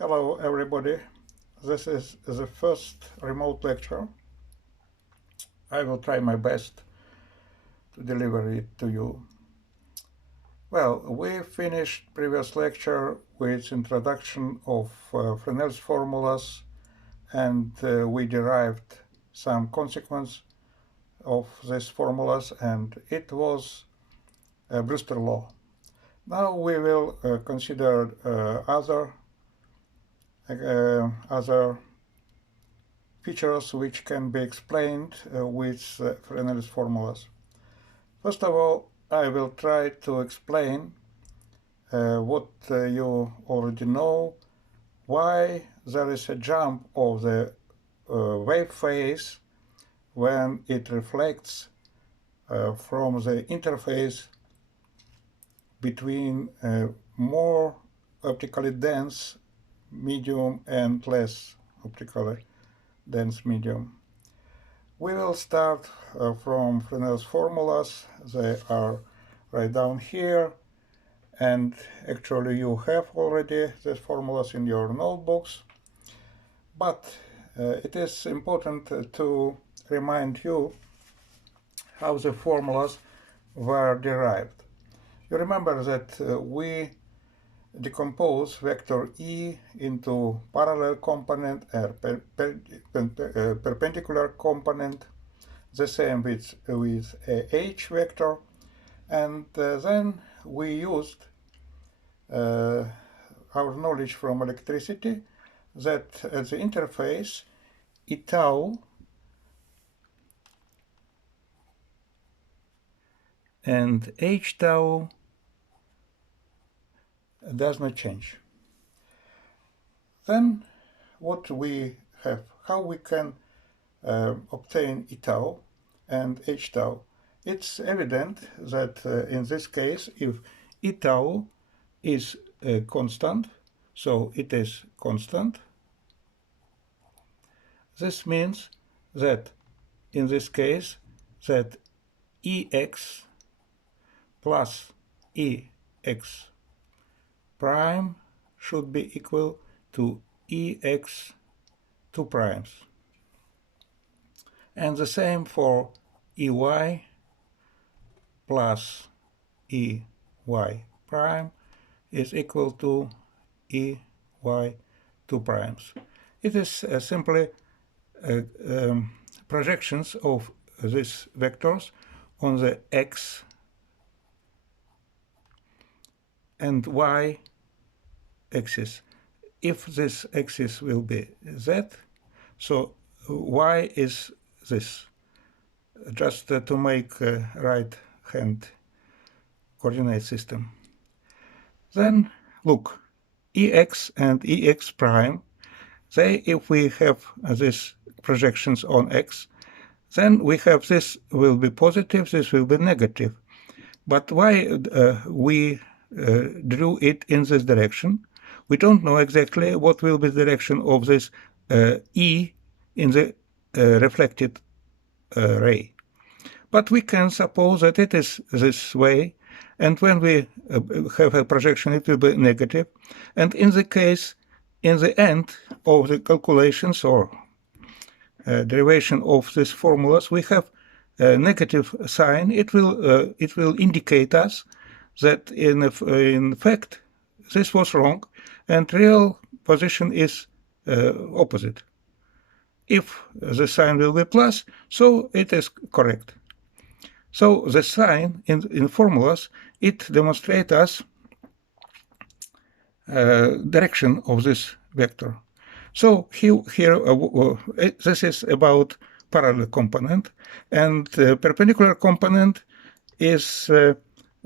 Hello everybody, this is the first remote lecture. I will try my best to deliver it to you. Well, we finished previous lecture with introduction of Fresnel's formulas, and we derived some consequence of these formulas, and it was Brewster law. Now we will consider other features which can be explained with Fresnel's formulas. First of all, I will try to explain what you already know, why there is a jump of the wave phase when it reflects from the interface between more optically dense medium and less optically dense medium. We will start from Fresnel's formulas. They are right down here, and actually you have already these formulas in your notebooks, but it is important to remind you how the formulas were derived. You remember that we decompose vector E into parallel component and perpendicular component, the same with H vector, and then we used our knowledge from electricity that at the interface E tau and H tau does not change. Then what we have, how we can obtain E tau and H tau. It's evident that in this case, if E tau is constant, so it is constant, this means that in this case that Ex plus Ex prime should be equal to Ex 2 primes. And the same for Ey plus Ey prime is equal to Ey 2 primes. It is simply projections of these vectors on the x and y axis. If this axis will be z, so y is this, just to make a right-hand coordinate system. Then look, Ex and Ex prime, if we have these projections on x, then we have this will be positive, this will be negative. But why we drew it in this direction? We don't know exactly what will be the direction of this E in the reflected ray. But we can suppose that it is this way, and when we have a projection, it will be negative. And in the case, in the end of the calculations or derivation of these formulas, we have a negative sign. It will indicate us that in fact this was wrong, and real position is opposite. If the sign will be plus, so it is correct. So the sign in formulas, it demonstrates us direction of this vector. So here this is about parallel component, and perpendicular component is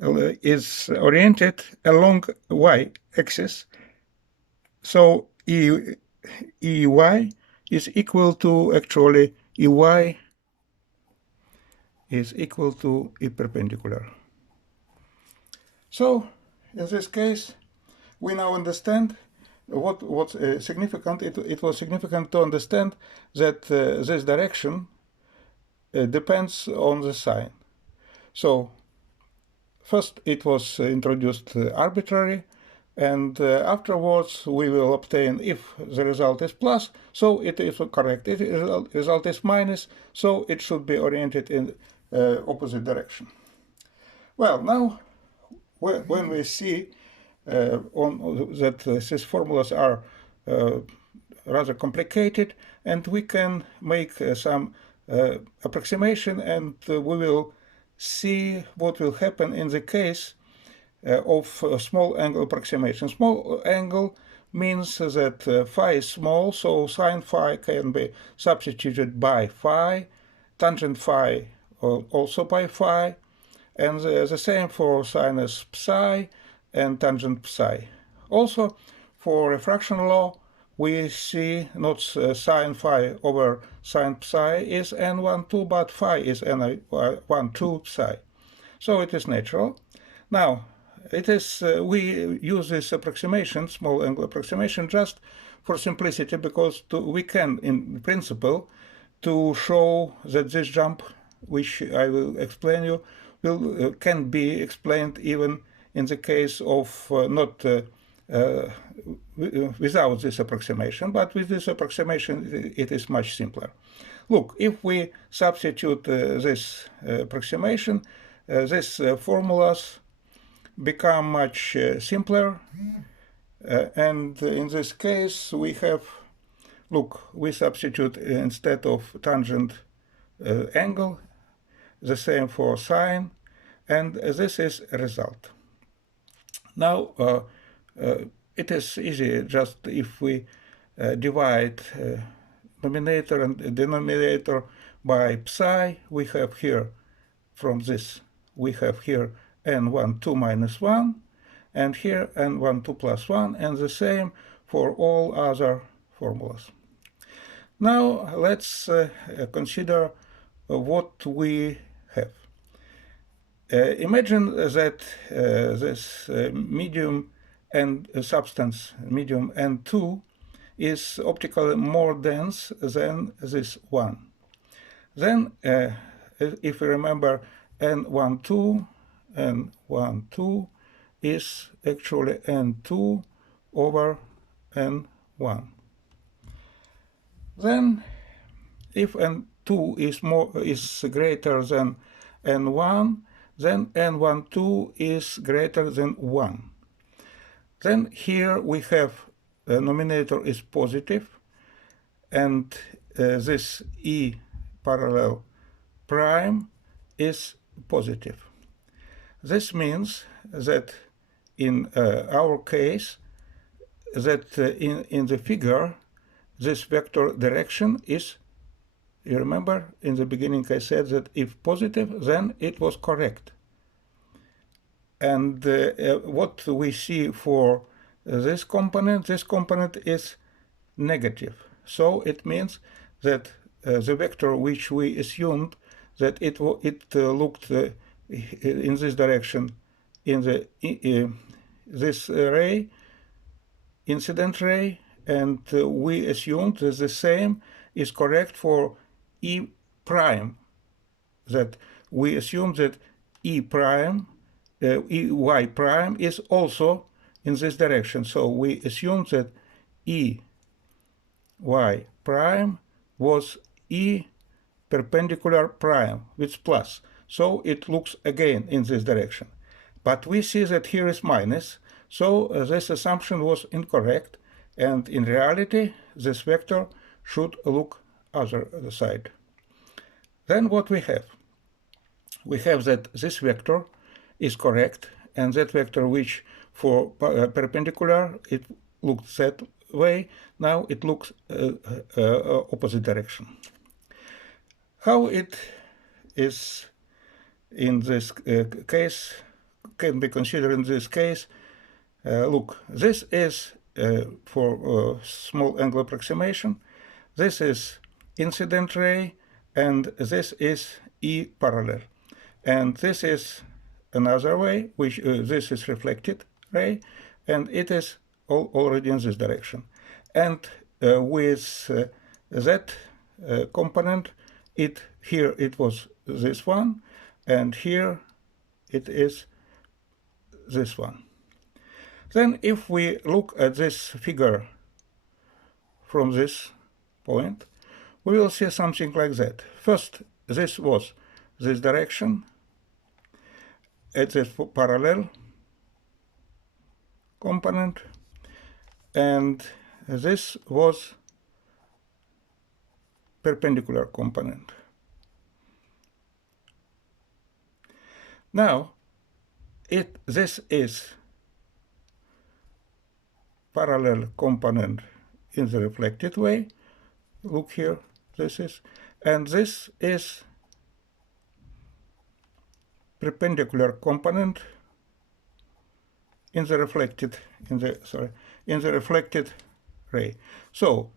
oriented along y-axis. So Ey is equal to actually Ey is equal to E perpendicular. So in this case, we now understand what's significant. It was significant to understand that this direction depends on the sign. So first it was introduced arbitrary, and afterwards we will obtain if the result is plus, so it is correct. If the result is minus, so it should be oriented in opposite direction. Well, now when we see that these formulas are rather complicated, and we can make some approximation, and we will see what will happen in the case of small angle approximation. Small angle means that phi is small, so sine phi can be substituted by phi, tangent phi also by phi, and the same for sinus psi and tangent psi. Also, for refraction law, we see not sine phi over sine psi is n12, but phi is n12 psi. So it is natural. Now, it is we use this approximation, small angle approximation, just for simplicity, because we can, in principle, to show that this jump, which I will explain you, can be explained even in the case of not without this approximation, but with this approximation it is much simpler. Look, if we substitute this approximation, these formulas become much simpler, and in this case we have, look, we substitute instead of tangent angle, the same for sine, and this is a result. Now it is easy just if we divide numerator and denominator by psi. We have here, from this, we have here n12 minus 1, and here n12 plus 1, and the same for all other formulas. Now let's consider what we have. Imagine that this medium and substance, medium N2, is optically more dense than this one. Then, if you remember, N12 is actually N2 over N1. Then, if N2 is greater than N1, then N12 is greater than 1. Then here we have numerator is positive, and this E parallel prime is positive. This means that in our case, that in the figure, this vector direction is, you remember in the beginning I said that if positive, then it was correct. And what we see for this component is negative. So it means that the vector which we assumed that it looked in this direction in the this ray, incident ray, and we assumed that the same is correct for E prime, that we assume that E prime, EY prime is also in this direction. So we assume that EY prime was E perpendicular prime with plus. So it looks again in this direction. But we see that here is minus, so this assumption was incorrect, and in reality this vector should look other side. Then what we have? We have that this vector is correct, and that vector which for perpendicular it looked that way, now it looks opposite direction. How it is in this case can be considered in this case. Look, this is for small angle approximation. This is incident ray, and this is E parallel. And this is another way, which this is reflected ray, and it is already in this direction. And with that component, here it was this one, and here it is this one. Then if we look at this figure from this point, we will see something like that. First, this was this direction at this parallel component, and this was perpendicular component. Now, this is parallel component in the reflected way. Look here, this is, and this is perpendicular component in the reflected ray. So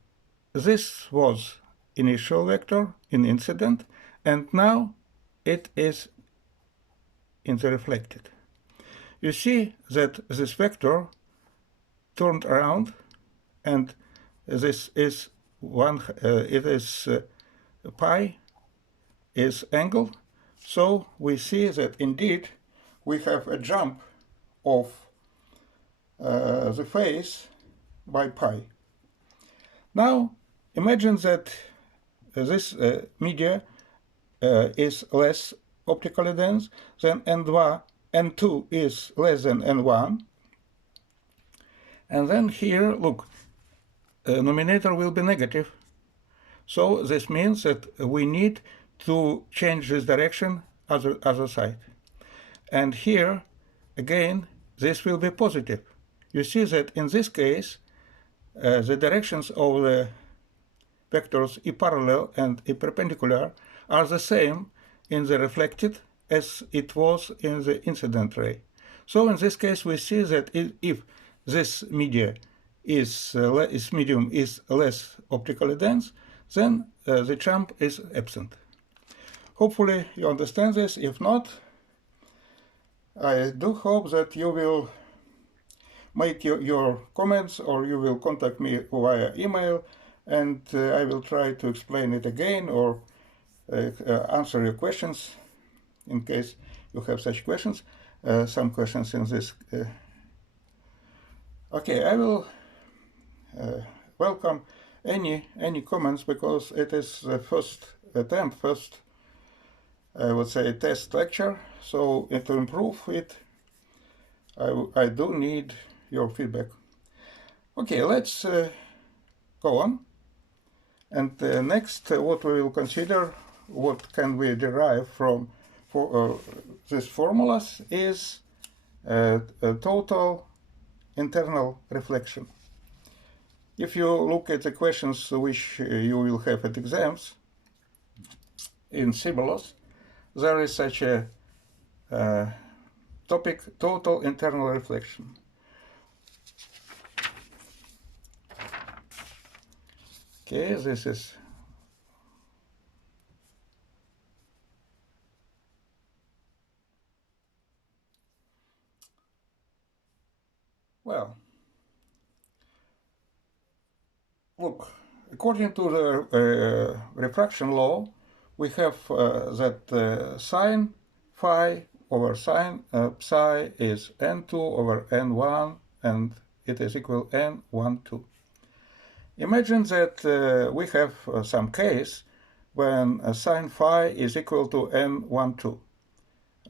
this was initial vector in incident, and now it is in the reflected. You see that this vector turned around, and this is pi is angle. So we see that indeed we have a jump of the phase by pi. Now imagine that this media is less optically dense, then N2 is less than N1. And then here, look, numerator will be negative. So this means that we need to change this direction other side. And here, again, this will be positive. You see that in this case, the directions of the vectors E parallel and E perpendicular are the same in the reflected as it was in the incident ray. So in this case, we see that if this medium is less optically dense, then the jump is absent. Hopefully you understand this. If not, I do hope that you will make your comments, or you will contact me via email, and I will try to explain it again, or answer your questions in case you have such questions. Some questions in this. Okay, I will welcome any comments, because it is the first attempt, I would say, test lecture. So to improve it, I do need your feedback. Okay, let's go on. And next, what we will consider, what can we derive from these formulas, is a total internal reflection. If you look at the questions which you will have at exams in Sibelius, there is such a topic, total internal reflection. Okay, this is well. Look, according to the refraction law, we have that sine phi over sine psi is n2 over n1, and it is equal n12. Imagine that we have some case when sine phi is equal to n12.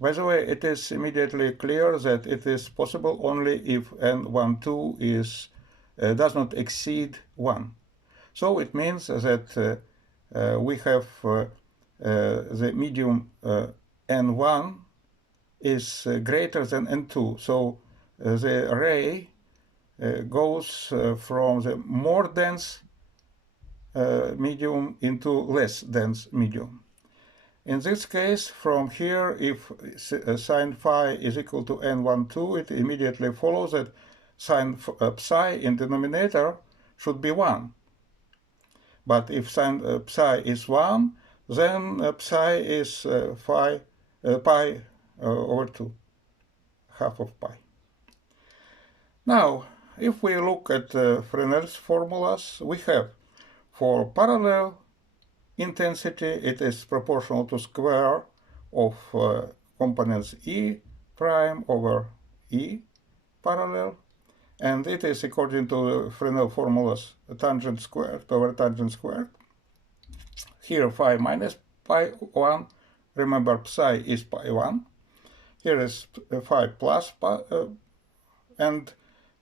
By the way, it is immediately clear that it is possible only if n12 does not exceed 1. So it means that we have the medium n1 is greater than n2. So the ray goes from the more dense medium into less dense medium. In this case, from here, if sine phi is equal to n12, it immediately follows that sine psi in denominator should be 1. But if sine psi is 1, then psi is pi over 2, half of pi. Now, if we look at Fresnel's formulas, we have for parallel intensity, it is proportional to square of components E prime over E parallel. and it is according to Fresnel formulas tangent squared over tangent squared. Here phi minus pi 1, remember psi is pi 1. Here is phi plus pi, and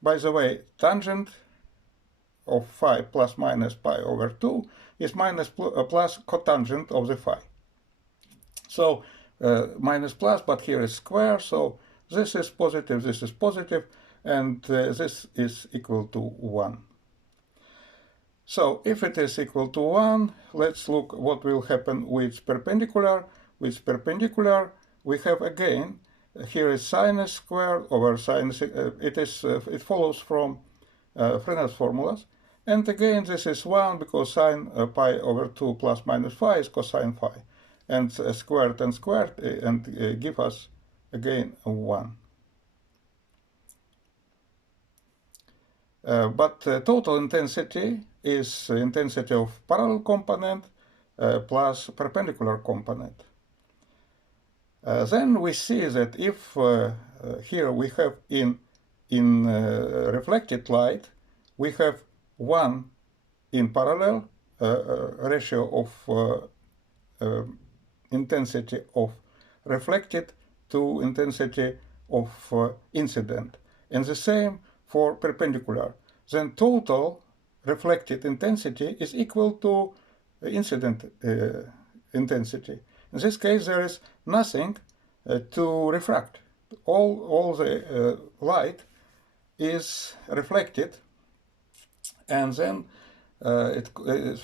by the way, tangent of phi plus minus pi over 2 is minus plus cotangent of the phi. So minus plus, but here is square, so this is positive, and this is equal to 1. So if it is equal to 1, let's look what will happen with perpendicular. With perpendicular, we have again, here is sinus squared over sinus, it follows from Fresnel's formulas. And again, this is 1 because sine pi over 2 plus minus phi is cosine phi. And squared and squared and give us again 1. But total intensity is intensity of parallel component plus perpendicular component. Then we see that if here we have in reflected light, we have 1 in parallel ratio of intensity of reflected to intensity of incident, and the same for perpendicular. Then total reflected intensity is equal to incident intensity. In this case, there is nothing to refract. All the light is reflected, and then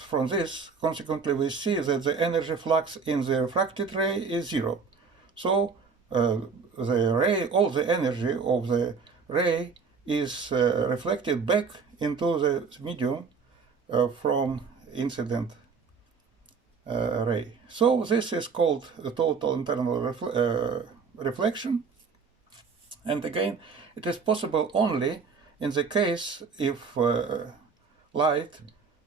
from this, consequently, we see that the energy flux in the refracted ray is 0. So the ray, all the energy of the ray is reflected back into the medium from incident ray. So this is called the total internal reflection. And again, it is possible only in the case if light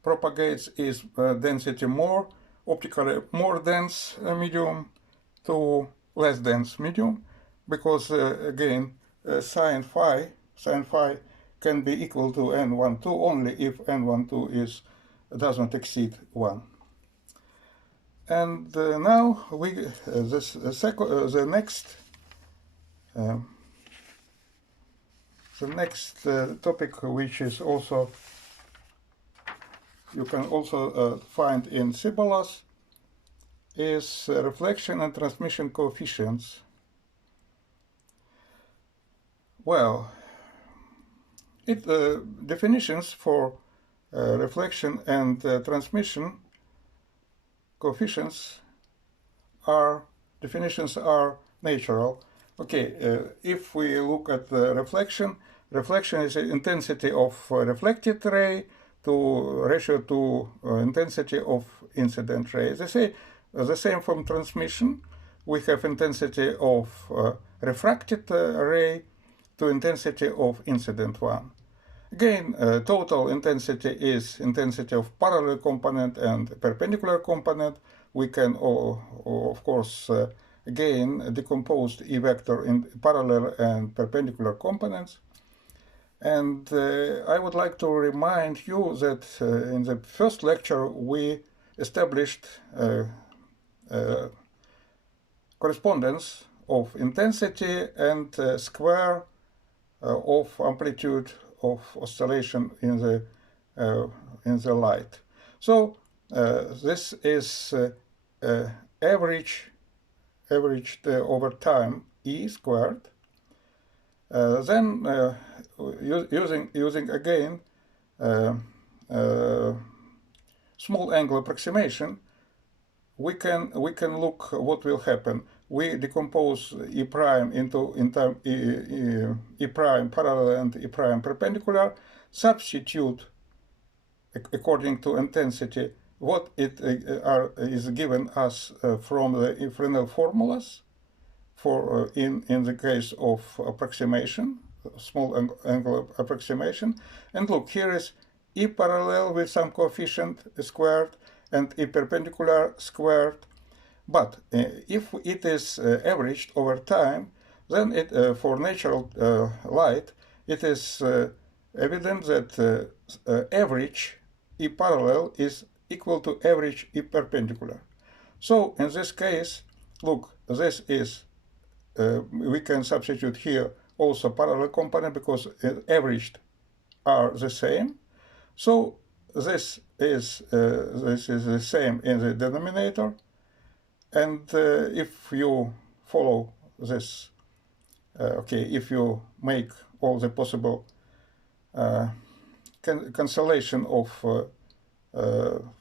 propagates its density more, optically more dense medium to less dense medium, because again sine phi can be equal to n12 only if n12 doesn't exceed 1. And now we the next topic, which is also you can also find in Cibolas, is reflection and transmission coefficients. Well, definitions for reflection and transmission coefficients are natural. Okay, if we look at the reflection is the intensity of reflected ray to ratio to intensity of incident ray. They say the same from transmission. We have intensity of refracted ray to intensity of incident one. Again, total intensity is intensity of parallel component and perpendicular component. We can, of course, again decompose E vector in parallel and perpendicular components. And I would like to remind you that in the first lecture we established correspondence of intensity and square of amplitude of oscillation in the light. So this is averaged over time E squared. Then using again small angle approximation, we can look what will happen. We decompose E prime into E prime parallel and E prime perpendicular, substitute according to intensity what it is given us from the Fresnel formulas for in the case of approximation, small angle approximation. And look, here is E parallel with some coefficient squared and E perpendicular squared. But if it is averaged over time, then it for natural light, it is evident that average E parallel is equal to average E perpendicular. So in this case, look, this is, we can substitute here also parallel component because averaged are the same. So this is the same in the denominator. And if you follow this, if you make all the possible cancellation of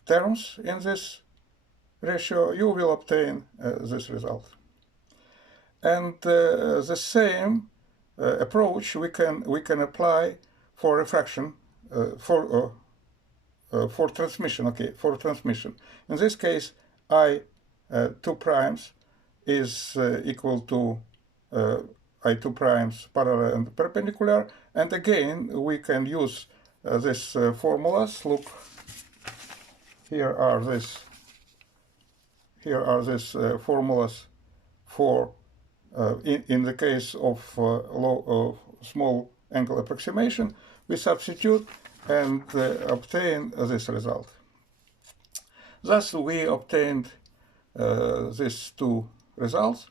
terms in this ratio, you will obtain this result. And the same approach we can apply for refraction for transmission. Okay, for transmission. In this case, I2 primes is equal to I2 primes parallel and perpendicular. And again, we can use these formulas. Look, here are these formulas for in the case of small angle approximation. We substitute and obtain this result. Thus, we obtained these two results.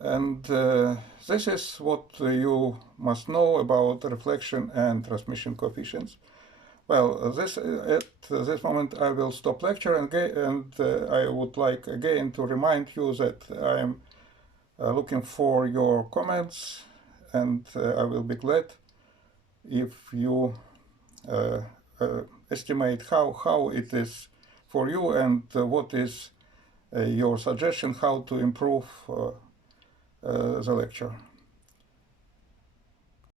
And this is what you must know about reflection and transmission coefficients. Well, at this moment I will stop lecture, and I would like again to remind you that I am looking for your comments, and I will be glad if you estimate how it is for you, and what is your suggestion how to improve the lecture.